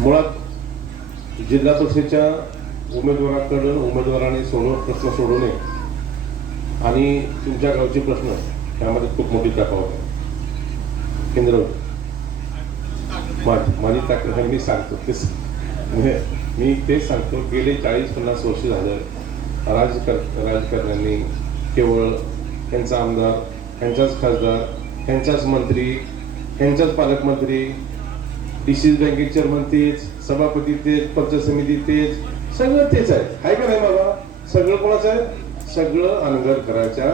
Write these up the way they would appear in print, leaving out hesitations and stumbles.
मुळात जिल्हा परिषदेच्या उमेदवाराने प्रश्न सोडवणे आणि तुमच्या गावचे प्रश्न यामध्ये खूप मोठी तफावत आहे. केंद्र माझी ताकद मी सांगतो तेच मी तेच सांगतो. गेले 40-50 वर्ष झालं राजकारण्यांनी केवळ त्यांचा आमदार, त्यांचाच खासदार, त्यांचाच मंत्री, त्यांचाच पालकमंत्री, डिसीज बँकेचे चेअरमन तेच, सभापती तेच, पंचायत समिती तेच, सगळं तेच आहे का नाही बाबा? सगळं कोणाचं आहे? सगळं अनगर करायच्या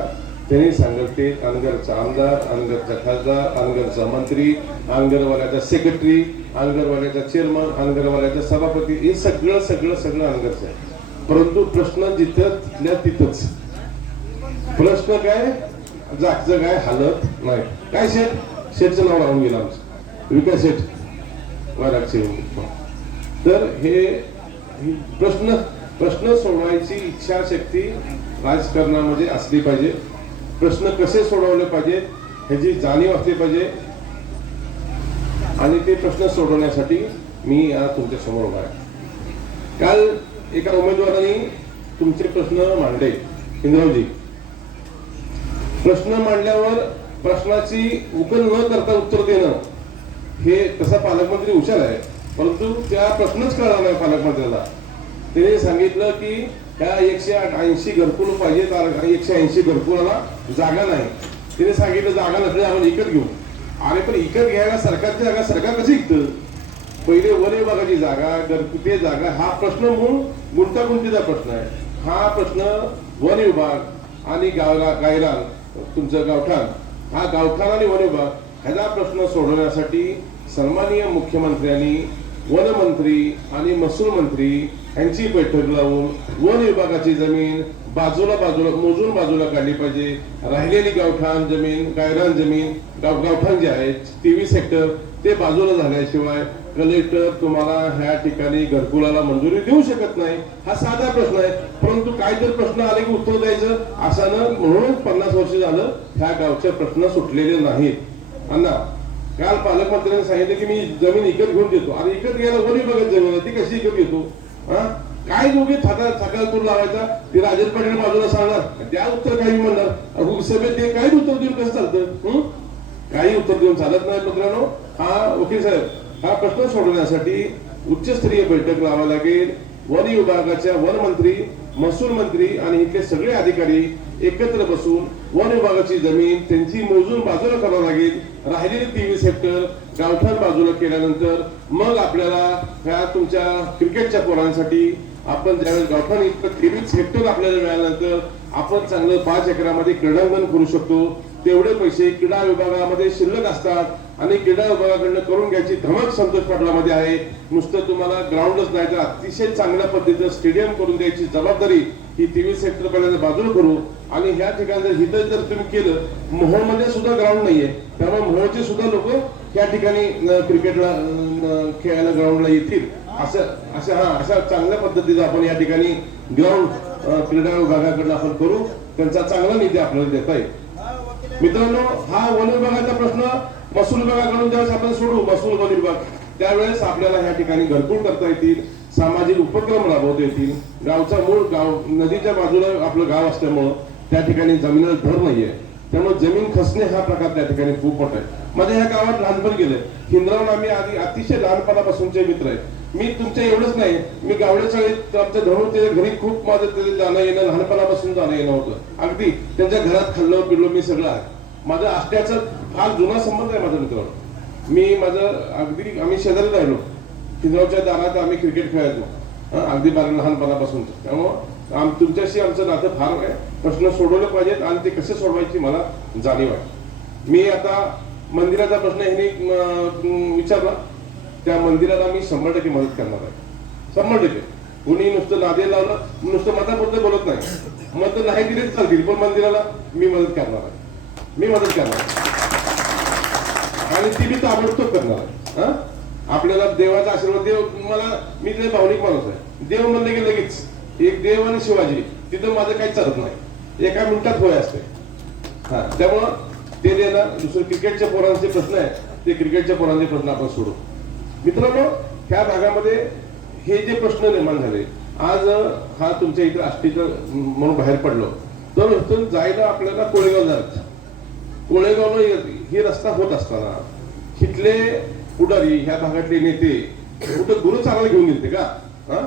त्यांनी सांगत ते अनगरचा आमदार, अनगरचा खासदार, अनगरचा मंत्री, अनगरवाल्याचा सेक्रेटरी, अनगरवाल्याचा चेअरमन, अनगरवाल्याचा सभापती, हे सगळं सगळं सगळं अनगरचं आहे. परंतु प्रश्न जिथं तिथल्या तिथंच. प्रश्न काय? जागचं काय हालत नाही. काय शेठचं नाव राहून गेलं आमचं, विकास शेठ वारागचे. तर हे प्रश्न सोडवायची इच्छाशक्ती राजकारणामध्ये असली पाहिजे. प्रश्न कसे सोडवले पाहिजे ह्याची जाणीव असली पाहिजे आणि ते प्रश्न सोडवण्यासाठी मी आज तुमच्या समोर उभा आहे. काल एका उमेदवारांनी तुमचे प्रश्न मांडले. इंद्रावजी, प्रश्न मांडल्यावर प्रश्नाची उकल न करता उत्तर देणं हे तसा पालकमंत्री हुशार आहे, परंतु त्या प्रश्नच कळला नाही पालकमंत्र्याला. त्याने सांगितलं की त्या 180 घरकुल पाहिजेत, 180 घरकुलाला जागा नाही. तिने सांगितलं जागा नसली आपण विकत घेऊ. अरे पण विकत घ्यायला सरकारची जागा सरकार कसं विकतं? पहिले वन विभागाची जागा, घरकुल जागा, हा प्रश्न म्हणून गुंतागुंतीचा प्रश्न आहे. हा प्रश्न वन विभाग आणि गायरान तुमचं गावठाण, हा गावठाण आणि वन विभाग ह्याचा प्रश्न सोडवण्यासाठी सन्माननीय मुख्यमंत्र्यांनी वनमंत्री आणि महसूल मंत्री यांची बैठक लावून वन विभागाची जमीन मोजून बाजूला काढली पाहिजे. राहिलेली गावठाण जमीन, गायरान जमीन, गावठाण जे आहे 23 हेक्टर ते बाजूला झाल्याशिवाय कलेक्टर तुम्हाला ह्या ठिकाणी घरकुलाला मंजुरी देऊ शकत नाही. हा साधा प्रश्न आहे, परंतु काय जर प्रश्न आले की उत्तर द्यायचं असं म्हणून 50 वर्ष झालं ह्या गावचे प्रश्न सुटलेले नाहीत. अण्णा, काल पालकमंत्र्यांनी सांगितलं की मी जमीन विकत घेऊन देतो. अरे विकत घ्यायला वन विभागात जमीन आहे, ती कशी विकत घेतो? काय दोघे सकाळ तूर लावायचा, ती राजेश पाटील बाजूला सांगणार, त्या उत्तर काही म्हणणार सभेत, ते काही उत्तर देऊन कसं चालतं? काही उत्तर देऊन चालत नाही मित्रांनो. हा वकील साहेब, हा प्रश्न सोडवण्यासाठी उच्चस्तरीय बैठक लावावी लागेल. वन विभागाच्या वनमंत्री, महसूल मंत्री आणि इथले सगळे अधिकारी एकत्र बसून वन विभागाची जमीन त्यांची मोजून बाजूला करावं लागेल. राहिलेली 23 हेक्टर गावठाण बाजूला केल्यानंतर मग आपल्याला ह्या तुमच्या क्रिकेटच्या पोरांसाठी आपण ज्यावेळेस गावठाण इतकं 23 हेक्टर आपल्याला मिळाल्यानंतर आपण चांगलं 5 एकरामध्ये क्रीडांगण करू शकतो. तेवढे पैसे क्रीडा विभागामध्ये शिल्लक असतात आणि क्रीडा विभागाकडनं करून घ्यायची धमक संतोष पाटलामध्ये आहे. नुसतं तुम्हाला ग्राउंडच नाही तर अतिशय चांगल्या पद्धतीचं स्टेडियम करून द्यायची जबाबदारी ही 23 हेक्टर पर्यंत बाजूला करू. आणि ह्या ठिकाणी जर हिथं जर तुम्ही केलं, मोहोळमध्ये सुद्धा ग्राउंड नाहीये, त्यामुळे मोहोळचे सुद्धा लोक या ठिकाणी क्रिकेटला खेळायला ग्राउंडला येतील. अशा चांगल्या पद्धतीचं आपण या ठिकाणी ग्राउंड क्रीडा विभागाकडनं आपण करू. त्यांचा चांगला निधी आपल्याला देता येईल. मित्रांनो, हा वन विभागाचा प्रश्न महसूल विभागाकडून ज्यावेळेस आपण सोडू, महसूल वन विभाग, त्यावेळेस आपल्याला ह्या ठिकाणी घरकुल करता येतील, सामाजिक उपक्रम राबवता येतील. गावचा मूळ गाव नदीच्या बाजूला आपलं गाव असल्यामुळं त्या ठिकाणी जमिनीला धर नाहीये, त्यामुळे जमीन खचणे हा प्रकार त्या ठिकाणी खूप मोठा आहे. माझ्या ह्या गावात लहानपण गेलंय. हिंद्रावून आम्ही आधी अतिशय लहानपणापासूनचे मित्र आहे. मी तुमच्या एवढंच नाही, मी गावड्या शाळेत आमच्या धरून त्याच्या घरी खूप माझं त्याचं जाणं येणं, लहानपणापासून जाणं येणं होतं. अगदी त्यांच्या घरात खाल्लं पिल्लो मी सगळं आहे. माझं आष्ट्याचा फार जुना संबंध आहे माझ्या मित्रावर. मी माझं अगदी आम्ही शेजारी राहिलो. हिंद्रावच्या दारात आम्ही क्रिकेट खेळायचो अगदी लहानपणापासून. त्यामुळं तुमच्याशी आमचं नातं फार आहे. प्रश्न सोडवले पाहिजेत आणि ते कसे सोडवायची मला जाणीव आहे. मी आता मंदिराचा प्रश्न ह्यांनी विचारला, त्या मंदिराला मी 100% मदत करणार आहे. 100%. कुणी नुसतं नादे लावलं, नुसतं मतापुरतं बोलत नाही, मत नाही दिले चालतील, पण मंदिराला मी मदत करणार आहे. मी मदत करणार आणि ती मी ताबडतोब करणार आहे. आपल्याला देवाचा आशीर्वाद, मी ते भावनिक माणूस आहे. देव म्हणले की लगेच एक देव आणि शिवाजी, तिथं माझं काही चालत नाही, एका मिनिटात होय असते. त्यामुळं ते देणं. दुसरं क्रिकेटच्या पोरांचे प्रश्न आहे, ते क्रिकेटच्या पोरांचे प्रश्न आपण सोडू. मित्रांनो, ह्या भागामध्ये हे जे प्रश्न निर्माण झाले, आज हा तुमच्या इथे आष्टीचं म्हणून बाहेर पडलो तर इथून जायला आपल्याला कोळेगाव जायचं. कोळेगावला ही रस्ता होत असताना इथले पुढारी, ह्या भागातले नेते कुठे गुरु चालायला घेऊन गेलते का? हा,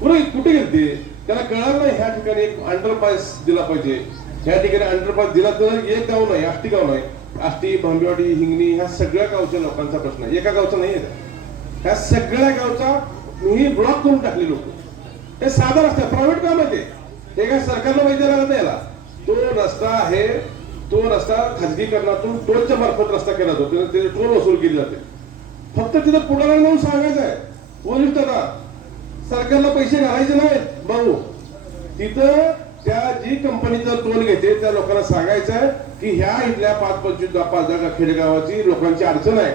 कुठे गेलते? त्याला कळलं नाही ह्या ठिकाणी एक अंडरपास दिला पाहिजे. ह्या ठिकाणी अंडरपास दिला तर एक गाव नाही, आष्टी गाव नाही, आष्टी, भांबेवाडी, हिंगणी ह्या सगळ्या गावच्या लोकांचा प्रश्न आहे, एका गावचा नाही आहे. ह्या सगळ्या गावचा मी ब्लॉक करून टाकले लोक. हे साधा रस्ता, प्रायव्हेट काम आहे ते काय सरकारला माहिती लागत नाही. याला तो रस्ता आहे, तो रस्ता खाजगीकरणातून टोलच्या मार्फत रस्ता केला जातो, त्याचे टोल वसूल केली जाते. फक्त तिथं पुढाऱ्याला जाऊन सांगायचं आहे, पोलीस दादा सरकारला पैसे घालायचे नाहीत भाऊ. तिथं त्या जी कंपनीचा टोल घेते त्या लोकांना सांगायचं आहे की ह्या इथल्या 5-25 खेडेगावाची लोकांची अडचण आहे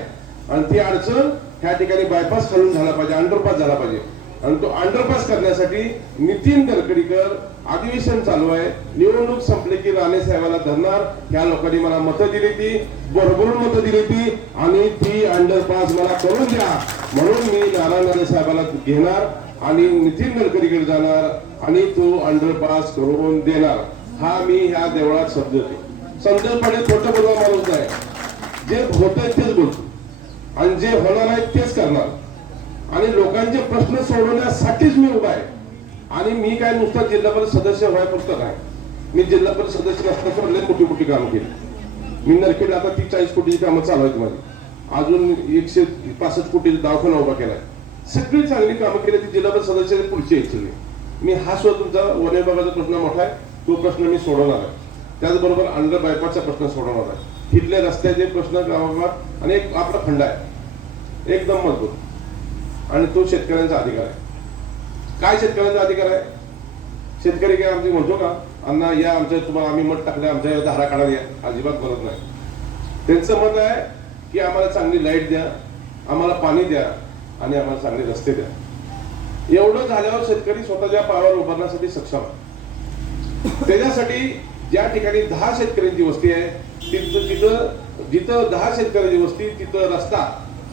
आणि ती अडचण ह्या ठिकाणी बायपास खालून झाला पाहिजे, अंडरपास झाला पाहिजे. आणि तो अंडरपास करण्यासाठी नितीन गडकरीकर अधिवेशन चालू आहे. निवडणूक संपली की राणे साहेबांना धरणार. ह्या लोकांनी मला मतं दिली, ती बरोबर मतं दिली ती, आणि ती अंडरपास मला करून द्या म्हणून मी राणे साहेबांना घेणार आणि नितीन गडकरीकडे जाणार आणि तो अंडरपास करून देणार. हा मी ह्या देवळात शब्द देतो. संतपणे खोटं बोलवा माणूस आहे. जे होत आहे तेच बोलतो आणि जे होणार आहे तेच करणार. आणि लोकांचे प्रश्न सोडवण्यासाठीच मी उभा आहे. आणि मी काय नुसता जिल्हा परिषद सदस्य व्हायपुरतं नाही. मी जिल्हा परिषद सदस्य असताना लय मोठी कामं केली. मी नरखेड आता 30-40 कोटीची कामं चालू आहेत माझी. अजून 165 कोटीचा दवाखाना उभा केलाय. सगळी चांगली कामं केली ती जिल्हा परिषद सदस्य पुढची यायची. मी हा सुद्धा तुमचा वन विभागाचा प्रश्न मोठा आहे, तो प्रश्न मी सोडवणार आहे. त्याचबरोबर अंडर बायपासचा प्रश्न सोडवणार आहे. तिथल्या रस्त्याचे प्रश्न गावागावात आणि एक आपला फंडा आहे एकदम मजबूत आणि तो शेतकऱ्यांचा अधिकार आहे. काय शेतकऱ्यांचा अधिकार आहे? शेतकरी काय आमची म्हणतो का अण्णा या आमच्या तुम्हाला आम्ही मत टाकले आमच्या धारा काढायला या? अजिबात म्हणत नाही. त्यांचं मत आहे की आम्हाला चांगली लाईट द्या, आम्हाला पाणी द्या आणि आम्हाला चांगले रस्ते द्या. एवढं झाल्यावर शेतकरी स्वतःच्या पायावर उभारण्यासाठी सक्षम आहे. त्याच्यासाठी ज्या ठिकाणी 10 शेतकऱ्यांची वस्ती आहे जिथं 10 शेतकऱ्यांची वस्ती तिथं रस्ता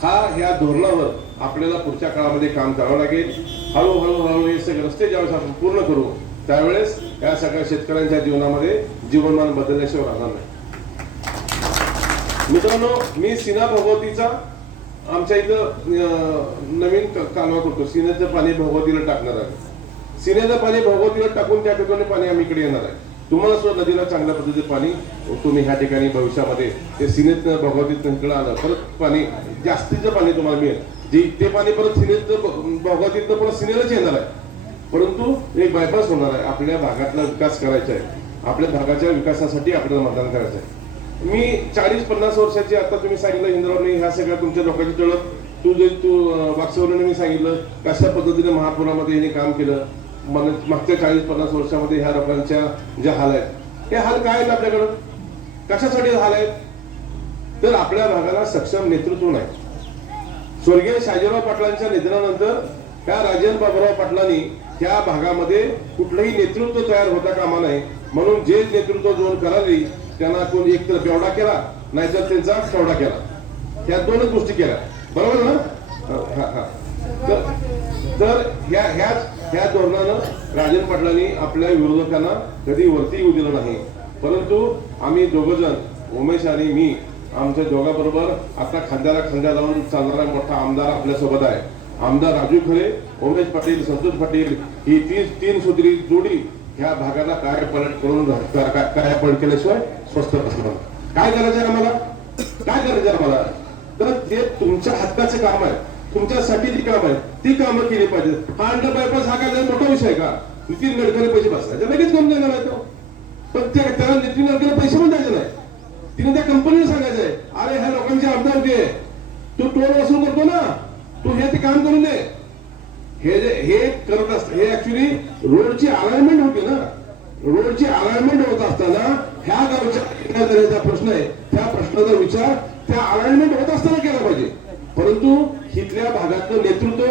हा ह्या धोरणावर आपल्याला पुढच्या काळामध्ये काम करावं लागेल. हळूहळू हे सगळे रस्ते ज्यावेळेस आपण पूर्ण करू त्यावेळेस या सगळ्या शेतकऱ्यांच्या जीवनामध्ये जीवनमान बदलल्याशिवाय राहणार नाही. मित्रांनो, मी सीना भगवतीचा आमच्या इथं नवीन कालवा करतो. सिन्याचं पाणी भगवतीला टाकणार आहे. सिन्याचं पाणी भगवतीला टाकून त्या ठिकाणी पाणी आम्ही इकडे येणार आहे. तुम्हाला सुद्धा नदीला चांगल्या पद्धतीचे पाणी तुम्ही ह्या ठिकाणी भविष्यामध्ये ते सिनेत भगवतीत इकडे आलं परत पाणी जास्तीचं पाणी तुम्हाला मिळेल. ते पाणी परत सिनेत भगवतीत परत सिनेलाच येणार आहे. परंतु एक बायपास होणार आहे. आपल्या भागातला विकास करायचा आहे. आपल्या भागाच्या विकासासाठी आपल्याला मतदान करायचं आहे. मी 40-50 वर्षाची आता तुम्ही सांगितलं इंद्रावणी ह्या सगळ्या तुमच्या लोकांची टळक तू वाकसवरीने मी सांगितलं कशा पद्धतीने महापुरामध्ये यांनी काम केलं. मागच्या 40-50 वर्षामध्ये ह्या लोकांच्या जे हाल आहेत हे हाल काय आहेत आपल्याकडं? कशासाठी हाल आहेत? तर आपल्या भागाला सक्षम नेतृत्व नाही. स्वर्गीय शाजीराव पाटलांच्या निधनानंतर त्या राजेंद्र बाबूराव पाटलांनी त्या भागामध्ये कुठलंही नेतृत्व तयार होता कामा नाही. म्हणून जे नेतृत्व जोड करावी त्यांना कोण एक तर बेवडा केला नाहीतर त्यांचा केवडा केला. ह्या दोनच गोष्टी केल्या. बरोबर ना? तर ह्या धोरणानं राजेंद्र पाटलांनी आपल्या विरोधकांना कधी वरती येऊ दिलं नाही. परंतु आम्ही दोघंजण उमेश आणि मी आमच्या दोघांबरोबर आता खांद्याला खांद्या लावून चालणारा मोठा आमदार आपल्यासोबत आहे. आमदार राजू खरे, उमेश पाटील, संतोष पाटील ही तीन सुधरी जोडी ह्या भागाला कायापालट करून कायापालट केल्याशिवाय स्वस्त बसणार. काय करायचं आहे आम्हाला? काय करायचं आहे आम्हाला? तर ते तुमच्या हक्काचं काम आहे, तुमच्यासाठी जी काम आहे ती कामं केली पाहिजेत. हा अंडर बायपास हा काय मोठा विषय आहे का? नितीन गडकरी पैसे बसला लगेच करून देणार आहे तो. पण त्याला नितीन गडकरी पैसे पण द्यायचे नाही. तिने त्या कंपनीला सांगायचंय अरे ह्या लोकांची आपदा होते, तू टोल वसूल करतो ना, तू हे ते काम करून दे. हे करत असत. हे ऍक्च्युली रोडची अलाइनमेंट होती ना. रोडची अलाइनमेंट होत असताना ह्या गावच्या प्रश्न आहे, त्या प्रश्नाचा विचार त्या अलाइनमेंट होत असताना केला पाहिजे. परंतु इथल्या भागातलं नेतृत्व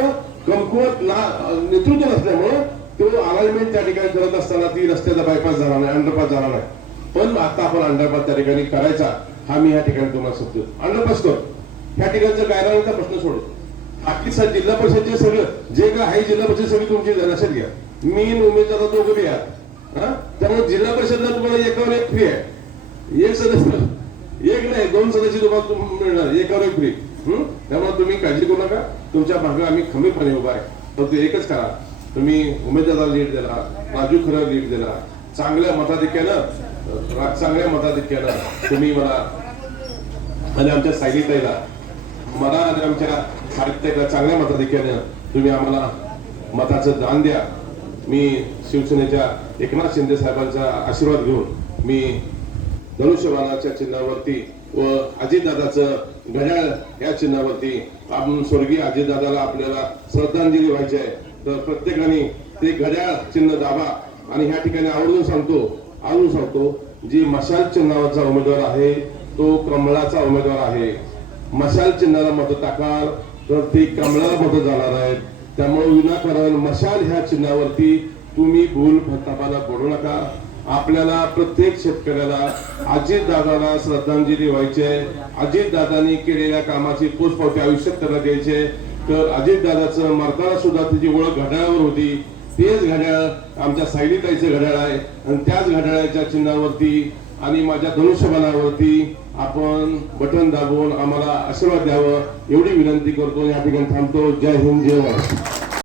कमकुवत नेतृत्व नसल्यामुळं तो अलाइनमेंट त्या ठिकाणी करत असताना ती रस्त्याचा बायपास झाला नाही, अंडरपास झाला नाही. पण आता आपण अंडरपास त्या ठिकाणी करायचा हा मी या ठिकाणी तुम्हाला सांगतो. अंडरपास कर ह्या ठिकाणचा गायराचा प्रश्न सोडतो. बाकी जिल्हा परिषदचे सगळं जे काय आहे जिल्हा परिषद सगळी तुमची लक्षात घ्या. मी उमेदवार दोघं बी आहात. त्यामुळे जिल्हा परिषदला तुम्हाला एकावर एक फ्री आहे. एक सदस्य एक नाही 2 सदस्य तुम्हाला मिळणार एकावर एक फ्री. त्यामुळे तुम्ही काळजी करू नका. तुमच्या मागे आम्ही खंबीरपणे उभा आहे. फक्त एकच करा, तुम्ही उमेदवाराला लीड दिला, राजू खरं लीड दिला, चांगल्या मताधिक्यानं तुम्ही मला आणि आमच्या साहित्याला मला आणि आमच्या साहित्याला चांगल्या मताधिक्यानं तुम्ही आम्हाला मताचं दान द्या. मी शिवसेनेच्या एकनाथ शिंदे साहेबांचा आशीर्वाद घेऊन मी धनुष्यबाणाच्या चिन्हावरती व अजितदादाचं घड्याळ या चिन्हावरती आपण स्वर्गीय अजितदादाला आपल्याला श्रद्धांजली व्हायची आहे. तर प्रत्येकाने ते घड्याळ चिन्ह दाबा. आणि ह्या ठिकाणी आवर्जून सांगतो जी मशाल चिन्हावरचा उमेदवार आहे तो कमळाचा उमेदवार आहे. मशाल चिन्हाला मत टाकाल तर ते कमळाला मत जाणार आहेत. त्यामुळे विनाकारण मशाल ह्या चिन्हावरती तुम्ही भूल भत्तापाला पडू नका. आपल्याला प्रत्येक शेतकऱ्याला अजितदादाला श्रद्धांजली व्हायची आहे. अजितदादांनी केलेल्या कामाची पोचपावती आयुष्यात करण्यात यायचे. तर अजितदादाचं मरताना सुद्धा त्याची ओळख घड्याळावर होती. तेच घड्याळ आमच्या सायलीताईचं घड्याळ आहे आणि त्याच घड्याळाच्या चिन्हावरती आणि माझ्या धनुष्यबाणावरती आपण बटन दाबून आम्हाला आशीर्वाद द्यावं एवढी विनंती करतो. या ठिकाणी थांबतो. जय हिंद, जय महाराष्ट्र.